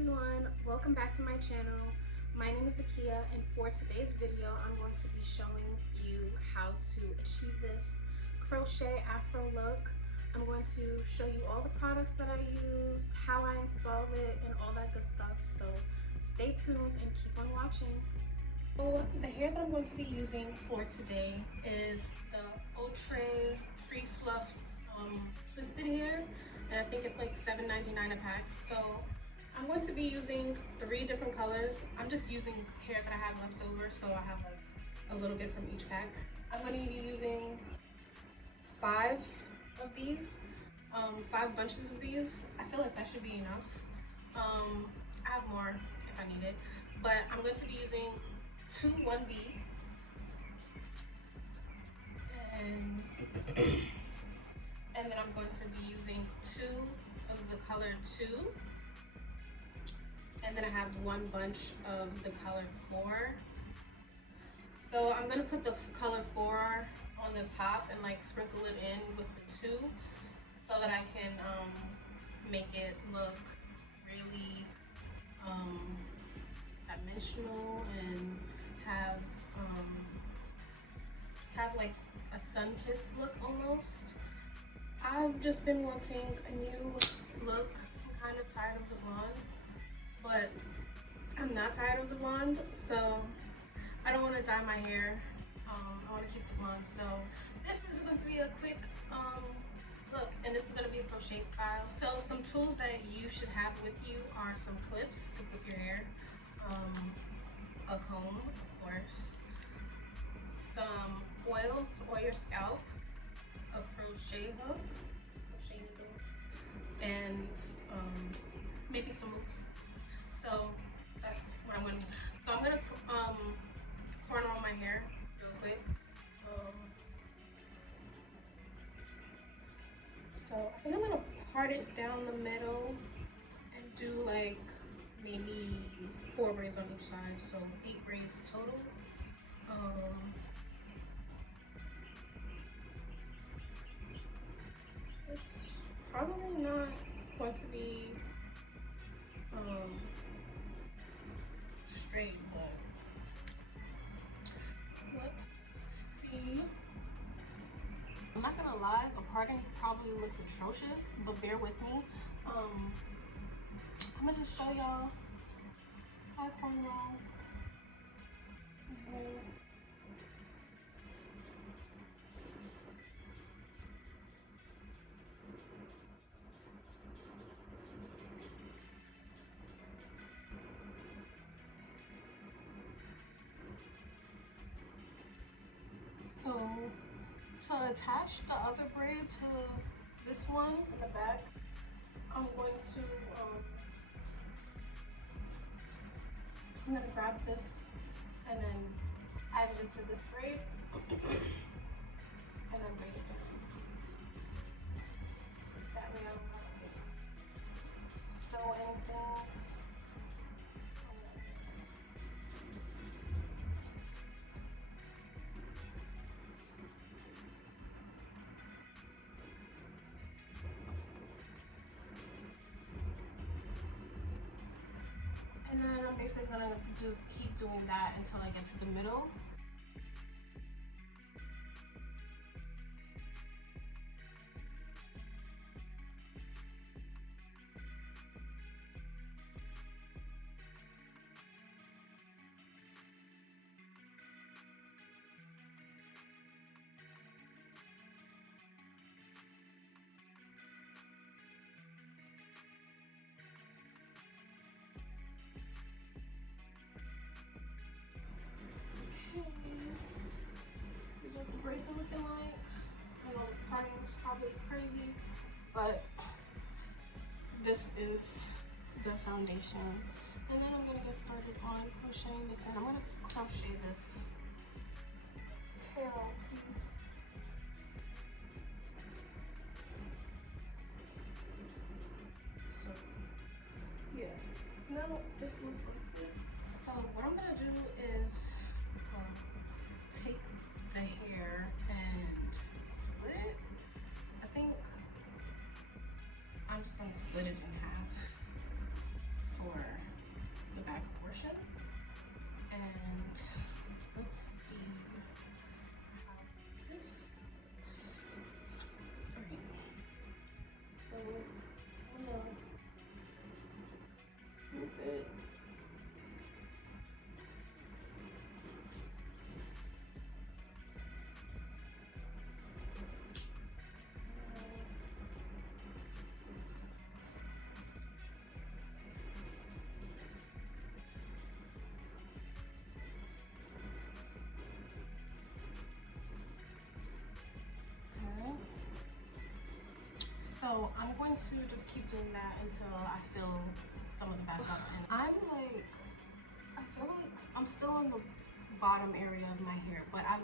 everyone, welcome back to my channel. My name is Za'Kameleon, and for today's video I'm going to be showing you how to achieve this crochet afro look. I'm going to show you all the products that I used, how I installed it, and all that good stuff. So stay tuned and keep on watching. So the hair that I'm going to be using for today is the Outre free fluffed twisted hair, and I think it's like $7.99 a pack. So I'm going to be using 3 different colors. I'm just using hair that I have left over, so I have like a little bit from each pack. I'm going to be using 5 of these, 5 bunches of these. I feel like that should be enough. I have more if I need it, but I'm going to be using 2 1B and then I'm going to be using 2 of the color 2, and then I have 1 bunch of the color 4. So I'm gonna put the color 4 on the top and like sprinkle it in with the 2 so that I can make it look really dimensional and have like a sun-kissed look almost. I've just been wanting a new look. I'm kind of tired of the blonde, but I'm not tired of the blonde, so I don't want to dye my hair. I want to keep the blonde, so this is going to be a quick look, and this is going to be a crochet style. So some tools that you should have with you are some clips to clip your hair, a comb of course, some oil to oil your scalp, a crochet hook, crochet needle, and maybe some loops. So that's what I'm gonna do. So I'm gonna corner on my hair real quick. So I think I'm gonna part it down the middle and do like maybe 4 braids on each side, so 8 braids total. It's probably not going to be straight, but let's see. I'm not gonna lie, the parting probably looks atrocious, but bear with me. I'm gonna just show y'all how I corn roll. So to attach the other braid to this one in the back, I'm going to grab this and then add it into this braid and then braid it down. That way I don't have to sew anything. And then I'm basically gonna keep doing that until I get to the middle. These are what the braids are looking like. I know the parting is probably crazy, but this is the foundation. And then I'm gonna get started on crocheting this in. I'm gonna crochet this tail piece. So yeah, now this looks like this. So what I'm gonna do is take the hair and split it. I think I'm just gonna split it in half for So I'm going to just keep doing that until I fill some of the back up. And I feel like I'm still on the bottom area of my hair, but I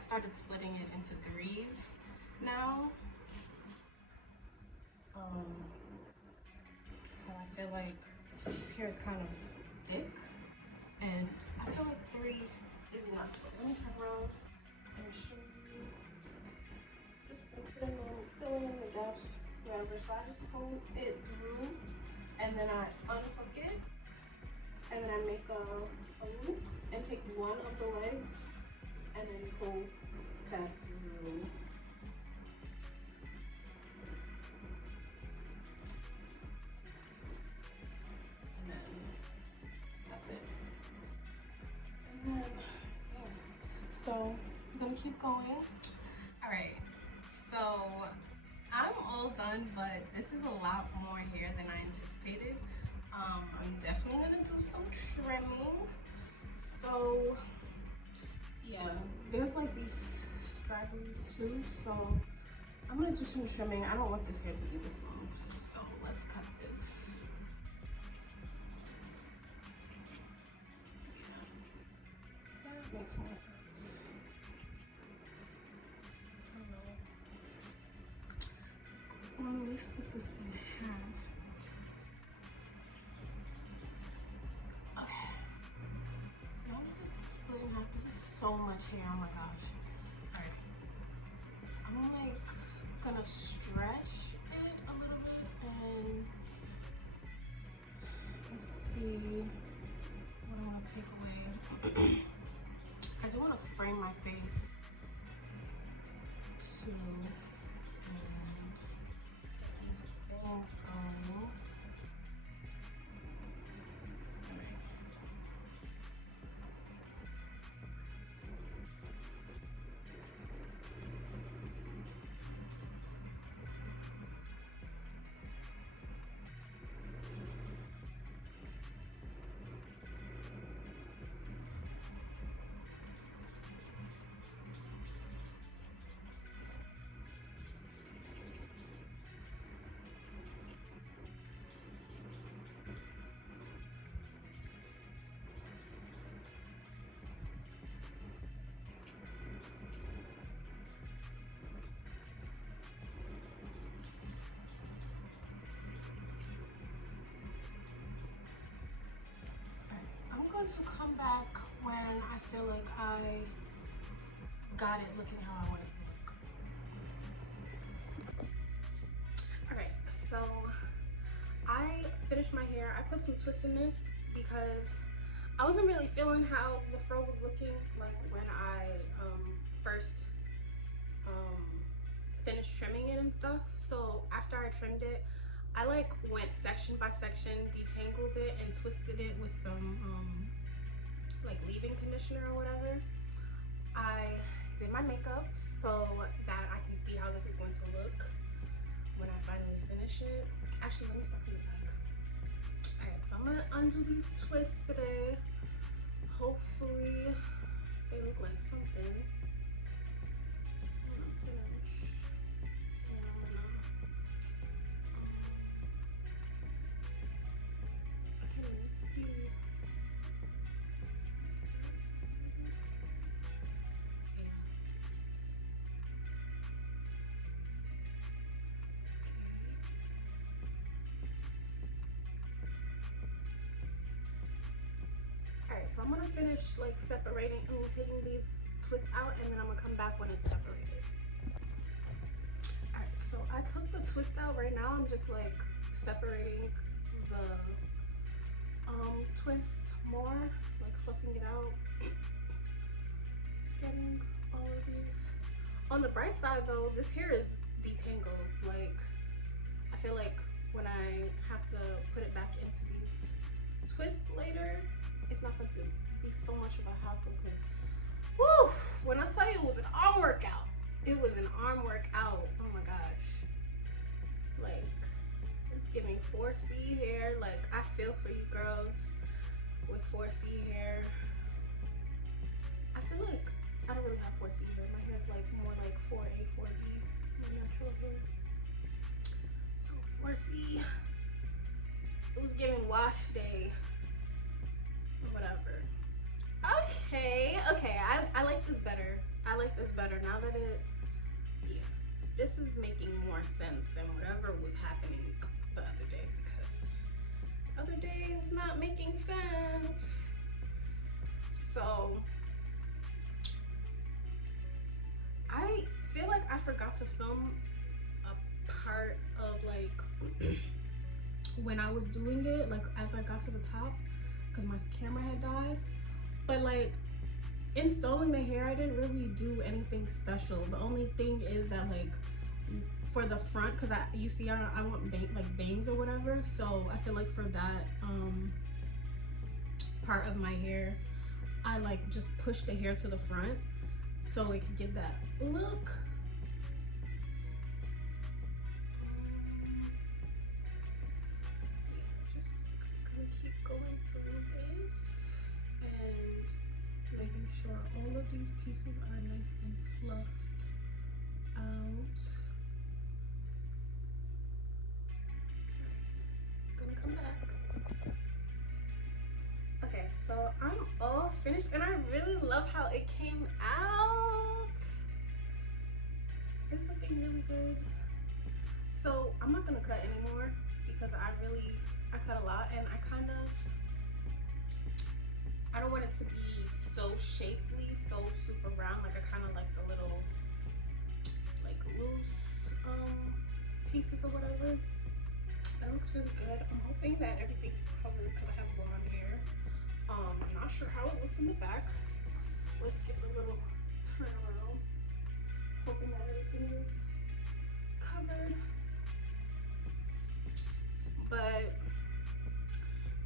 started splitting it into threes now. Because I feel like this hair is kind of thick, and I feel like 3 is enough. So let me turn around and show you. Just filling in the gaps, whatever. So I just pull it through, and then I unhook it, and then I make a loop and take one of the legs, and then pull that through. So I'm gonna keep going. All right, so I'm all done, but this is a lot more hair than I anticipated. I'm definitely gonna do some trimming. So yeah, there's like these stragglies too, so I'm gonna do some trimming. I don't want this hair to be this long, so let's cut this. Yeah, that makes more sense. Let's put this in half. Okay. Now let's split in half. This is so much hair. Oh my gosh. Alright. I'm like gonna stretch it a little bit and let's see what I'm gonna take away. I do want to frame my face too. Going. To come back when I feel like I got it looking how I want it to look. Alright, so I finished my hair. I put some twists in this because I wasn't really feeling how the fro was looking like when I first finished trimming it and stuff. So after I trimmed it, I like went section by section, detangled it, and twisted it with some like leave-in conditioner or whatever. I did my makeup so that I can see how this is going to look when I finally finish it. Actually, let me start from the back. Alright, so I'm gonna undo these twists today. Hopefully they look like something. I'm gonna finish. And I'm gonna I can't even see. So I'm gonna finish like separating, taking these twists out, and then I'm gonna come back when it's separated. Alright, so I took the twist out. Right now I'm just like separating the twist more, like fluffing it out, getting all of these. On the bright side though, this hair is detangled. Like, I feel like when I have to put it back into these twists later, it's not going to be so much of a hassle. Because, woo, when I tell you it was an arm workout, it was an arm workout. Oh my gosh. Like, it's giving 4C hair. Like, I feel for you girls with 4C hair. I feel like I don't really have 4C hair. My hair is like more like 4A, 4B, my natural hair. horsey. It was giving wash day. Whatever. Okay. I like this better. I like this better now that yeah. This is making more sense than whatever was happening the other day, because the other day it was not making sense. So I feel like I forgot to film a part of like when I was doing it, like as I got to the top, because my camera had died. But like installing the hair, I didn't really do anything special. The only thing is that like for the front, because you see I want like bangs or whatever, so I feel like for that part of my hair, I like just push the hair to the front so it could give that look. Just gonna keep going through this and making sure all of these pieces are nice and fluffed out. Gonna come back. Okay, so I'm all finished and I really love how it came out. It's looking really good. So I'm not gonna cut anymore because I cut a lot, and I don't want it to be so shapely, so super round. Like I kind of like the little like loose pieces or whatever. That looks really good. I'm hoping that everything's covered because I have blonde hair. I'm not sure how it looks in the back. Let's give it a little turn around. Hoping that everything is covered. But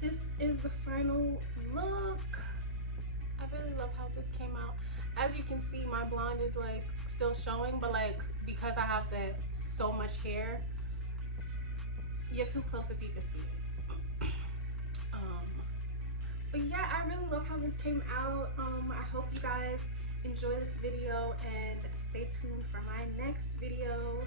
this is the final look. I really love how this came out. As you can see, my blonde is like still showing, but like because I have so much hair, you're too close if you can see it. But yeah, I really love how this came out. I hope you guys enjoy this video and stay tuned for my next video.